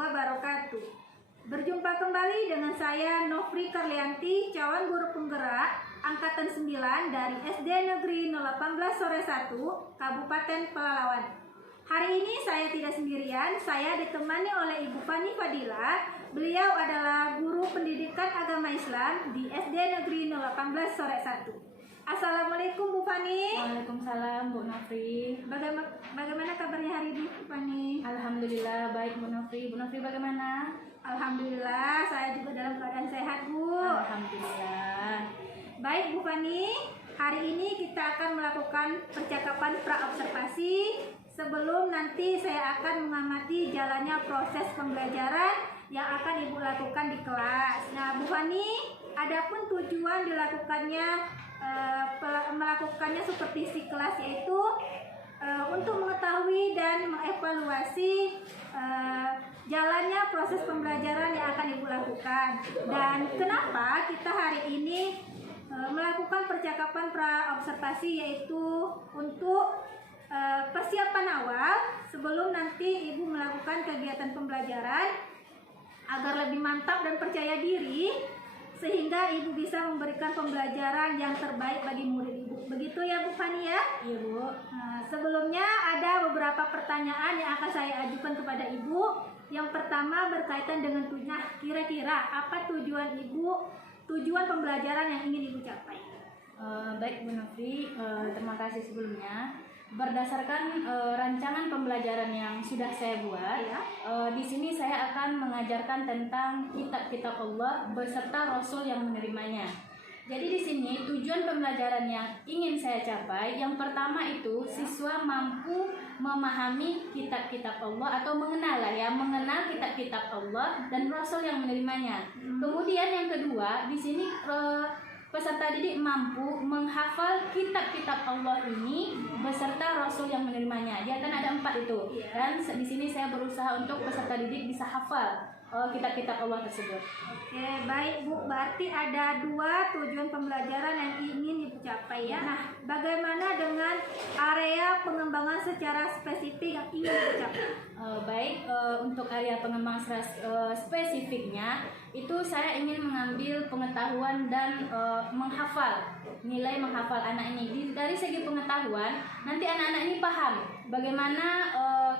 wabarakatuh. Berjumpa kembali dengan saya Nofri Karlianti, calon guru penggerak Angkatan 9 dari SD Negeri 018 Sore 1, Kabupaten Pelalawan. Hari ini saya tidak sendirian, saya ditemani oleh Ibu Fani Fadila. Beliau adalah guru pendidikan agama Islam di SD Negeri 018 Sore 1. Assalamualaikum Bu Fani. Waalaikumsalam Bu Nofri. Bagaimana kabarnya hari ini Bu Fani? Alhamdulillah baik Bu Nofri. Bu Nofri bagaimana? Alhamdulillah saya juga dalam keadaan sehat Bu. Alhamdulillah. Baik Bu Fani, hari ini kita akan melakukan percakapan pra-observasi sebelum nanti saya akan mengamati jalannya proses pembelajaran yang akan Ibu lakukan di kelas. Nah Bu Fani, adapun tujuan dilakukannya melakukannya supervisi kelas yaitu untuk mengetahui dan mengevaluasi jalannya proses pembelajaran yang akan Ibu lakukan. Dan kenapa kita hari ini melakukan percakapan pra-observasi yaitu untuk persiapan awal sebelum nanti Ibu melakukan kegiatan pembelajaran agar lebih mantap dan percaya diri sehingga Ibu bisa memberikan pembelajaran yang terbaik bagi murid Ibu. Begitu ya Bu Fani ya? Iya Bu. Nah, sebelumnya ada beberapa pertanyaan yang akan saya ajukan kepada Ibu. Yang pertama berkaitan dengan tujuan. Kira-kira apa tujuan Ibu, tujuan pembelajaran yang ingin Ibu capai? Baik Bu Nofri, terima kasih sebelumnya. Berdasarkan rancangan pembelajaran yang sudah saya buat, Ya. Di sini saya akan mengajarkan tentang kitab-kitab Allah beserta Rasul yang menerimanya. Jadi di sini tujuan pembelajaran yang ingin saya capai, yang pertama itu siswa mampu memahami kitab-kitab Allah atau mengenal kitab-kitab Allah dan Rasul yang menerimanya. Kemudian yang kedua, di sini peserta didik mampu menghafal kitab-kitab Allah ini beserta Rasul yang menerimanya. Dia kan ada 4 itu. Dan di sini saya berusaha untuk peserta didik bisa hafal kitab-kitab Allah tersebut. Oke, baik Bu. Berarti ada 2 tujuan pembelajaran yang ingin Ibu capai ya. Nah, bagaimana dengan area pengembangan secara spesifik yang ingin Ibu capai? Baik, untuk area pengembangan spesifiknya itu saya ingin mengambil pengetahuan dan nilai menghafal anak ini. Dari segi pengetahuan, nanti anak-anak ini paham bagaimana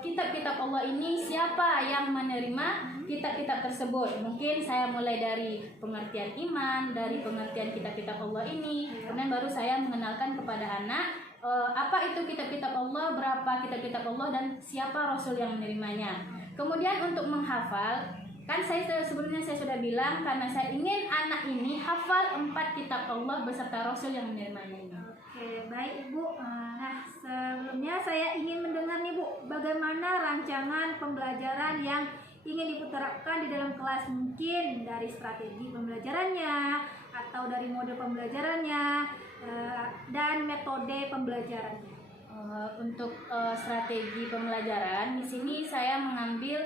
kitab-kitab Allah ini, siapa yang menerima kitab-kitab tersebut. Mungkin saya mulai dari pengertian iman, dari pengertian kitab-kitab Allah ini, kemudian baru saya mengenalkan kepada anak apa itu kitab-kitab Allah, berapa kitab-kitab Allah, dan siapa Rasul yang menerimanya. Kemudian untuk menghafal, kan sebelumnya saya sudah bilang karena saya ingin anak ini hafal 4 kitab Allah beserta Rasul yang menerimanya ini. Oke, baik Ibu. Nah, sebelumnya saya ingin mendengar nih Bu, bagaimana rancangan pembelajaran yang ingin Ibu terapkan di dalam kelas, mungkin dari strategi pembelajarannya atau dari mode pembelajarannya dan metode pembelajarannya. Untuk strategi pembelajaran di sini saya mengambil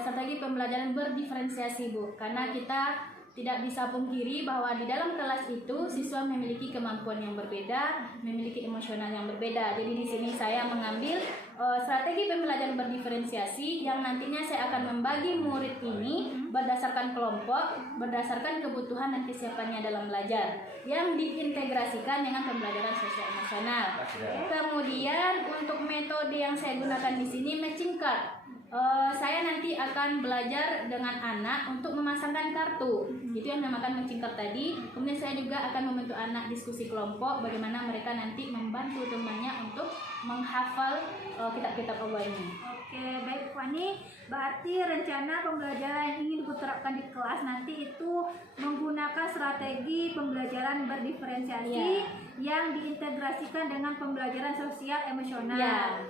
strategi pembelajaran berdiferensiasi Bu, karena kita tidak bisa pungkiri bahwa di dalam kelas itu siswa memiliki kemampuan yang berbeda, memiliki emosional yang berbeda. Jadi di sini saya mengambil strategi pembelajaran berdiferensiasi yang nantinya saya akan membagi murid ini berdasarkan kelompok, berdasarkan kebutuhan dan kesiapannya dalam belajar yang diintegrasikan dengan pembelajaran sosial emosional. Kemudian untuk metode yang saya gunakan di sini matching card. Saya nanti akan belajar dengan anak untuk memasangkan kartu. Itu yang dinamakan matching card tadi. Kemudian saya juga akan membantu anak diskusi kelompok bagaimana mereka nanti membantu temannya untuk menghafal kitab-kitab Allah ini. Oke, baik Fani. Berarti rencana pembelajaran yang ingin diterapkan di kelas nanti itu menggunakan strategi pembelajaran berdiferensiasi yang diintegrasikan dengan pembelajaran sosial emosional.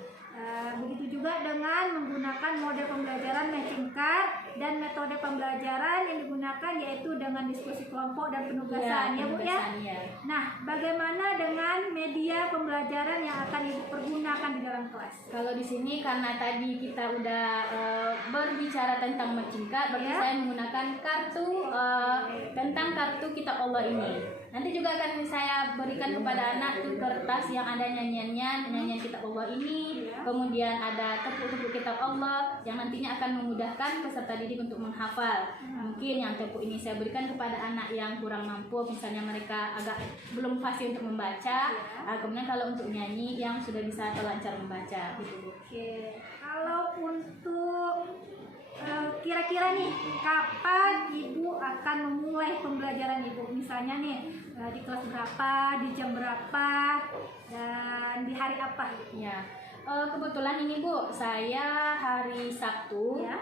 Begitu juga dengan menggunakan mode pembelajaran matching card dan metode pembelajaran yang digunakan yaitu dengan diskusi kelompok dan penugasan ya Bu ya. Nah, bagaimana dengan media pembelajaran yang akan Ibu pergunakan di dalam kelas? Kalau di sini karena tadi kita udah berbicara tentang matching card, berarti saya menggunakan kartu tentang kartu kitab Allah ini. Nanti juga akan saya berikan kepada anak tuh kertas yang ada nyanyian kitab Allah ini, kemudian ada tepuk-tepuk kitab Allah yang nantinya akan memudahkan peserta didik untuk menghafal. Mungkin yang tepuk ini saya berikan kepada anak yang kurang mampu, misalnya mereka agak belum fasih untuk membaca. Kemudian kalau untuk nyanyi yang sudah bisa atau lancar membaca gitu Bu. Oke, kalau untuk kira-kira nih kapan Ibu akan memulai pembelajaran Ibu? Misalnya nih di kelas berapa, di jam berapa, dan di hari apa? Ya, kebetulan ini Bu, saya hari Sabtu Ya.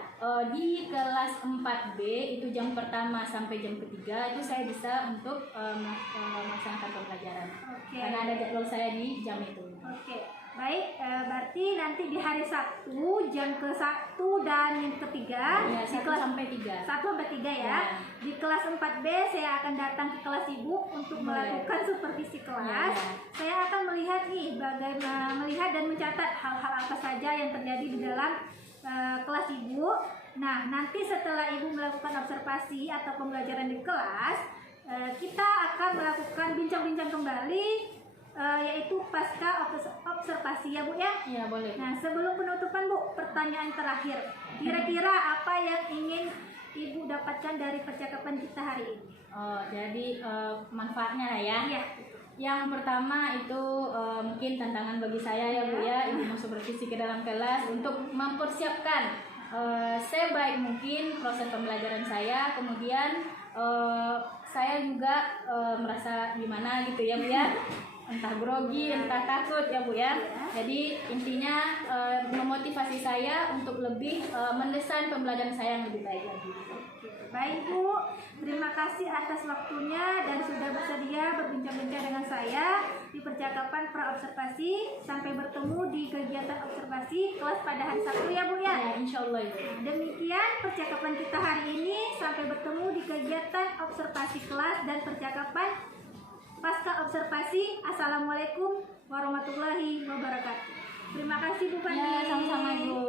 Di kelas 4B itu jam pertama sampai jam ketiga itu saya bisa untuk melaksanakan pembelajaran. Oke. Karena ada jadwal saya di jam itu. Oke, baik. Berarti nanti di hari Sabtu jam ke-1 dan yang ketiga Ya, di 1 kelas sampai 3. 1 sampai 3 ya. Ya. Di kelas 4B saya akan datang ke kelas Ibu untuk Boleh. melakukan supervisi kelas. Ya. Saya akan melihat nih bagaimana melihat dan mencatat hal-hal apa saja yang terjadi di dalam kelas Ibu. Nah, nanti setelah Ibu melakukan observasi atau pembelajaran di kelas, kita akan melakukan bincang-bincang kembali yaitu pasca observasi ya Bu ya. Ya, boleh. Nah, sebelum penutupan Bu, pertanyaan terakhir. Kira-kira apa yang ingin Ibu dapatkan dari percakapan kita hari ini? Oh, jadi manfaatnya lah ya. Iya. Yang pertama itu mungkin tantangan bagi saya ya Bu ya, Ibu mau supervisi ke dalam kelas untuk mempersiapkan sebaik mungkin proses pembelajaran saya. Kemudian saya juga merasa gimana gitu ya Bu ya, entah grogi, entah takut ya Bu ya. Jadi intinya memotivasi saya untuk lebih mendesain pembelajaran saya yang lebih baik lagi. Baik Bu, terima kasih atas waktunya dan sudah bersedia berbincang-bincang dengan saya di percakapan pra-observasi. Sampai bertemu di kegiatan observasi kelas pada hari Sabtu ya Bu ya. Ya, insya Allah Ibu. Demikian percakapan kita hari ini. Sampai bertemu di kegiatan observasi kelas dan percakapan pasca observasi. Assalamualaikum warahmatullahi wabarakatuh. Terima kasih Bu Fani. Ya, sama-sama Bu.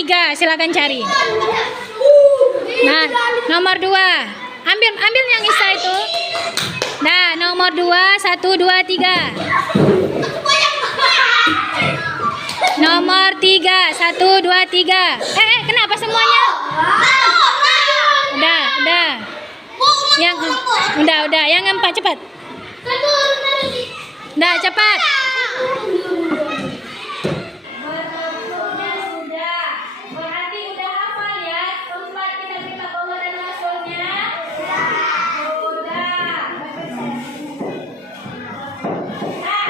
3, silakan cari. Nah, nomor 2. Ambil yang Isa itu. Nah, nomor 2, 1, 2, 3. Nomor 3, 1, 2, 3. Kenapa semuanya? Udah. Yang udah. Yang 4 cepat. Udah, cepat. Bentuknya sudah. Berarti udah hafal ya tempat kita bongkar dan masuknya. Sudah. Nah,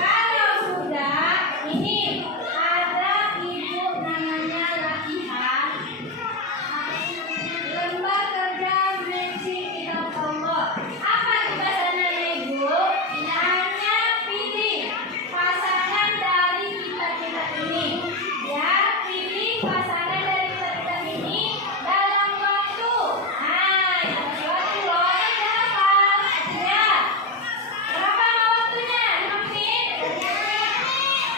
kalau sudah, ini ada ibu namanya latihan. Lembar kerja misi kita bongkar. Apa tugasannya ibu? Hanya pilih pasangan dari kita ini. Ya, pilih pasangan dari kita ini dalam waktu. Nah, waktu loh, berapa? Ya. Berapa waktunya? 5 menit?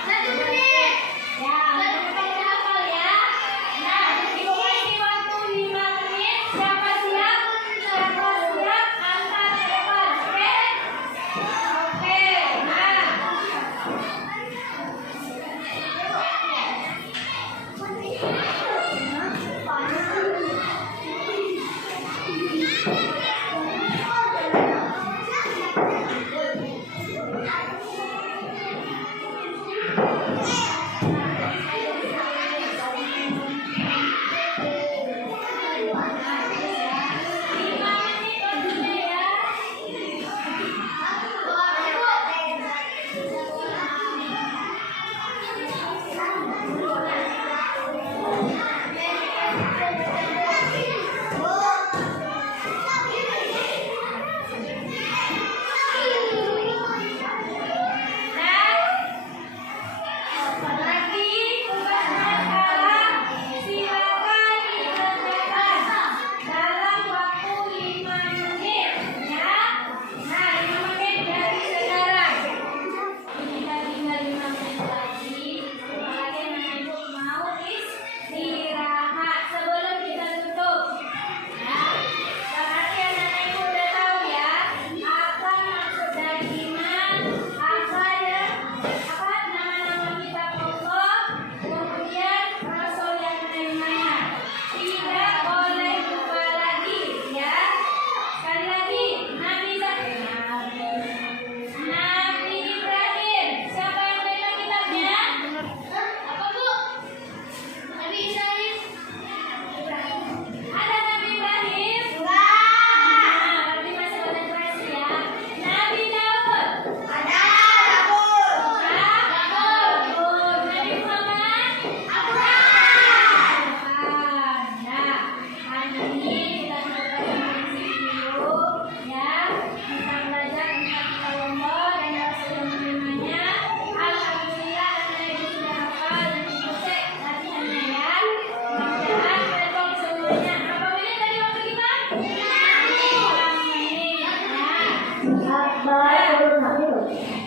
1 menit. Ya, berapa hafal ya? Nah, ibu kasih waktu 5 menit. Siapa siap? Angkat ke depan, oke? Oke, nah. Bye.